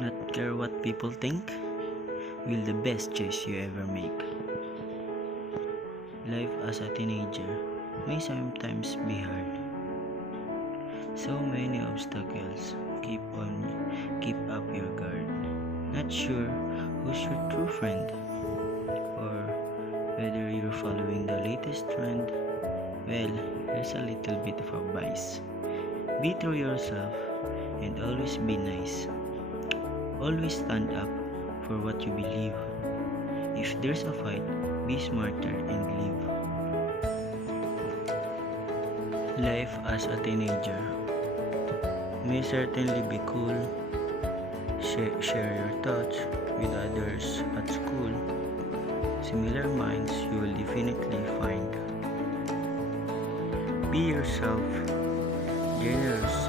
Not care what people think, will the best choice you ever make. Life as a teenager may sometimes be hard. So many obstacles. Keep up your guard. Not sure who's your true friend, or whether you're following the latest trend. Well, here's a little bit of advice. Be true yourself and always be nice. Always stand up for what you believe. If there's a fight, be smarter and leave. Life as a teenager may certainly be cool. Share your thoughts with others at school. Similar minds you will definitely find. Be yourself, generous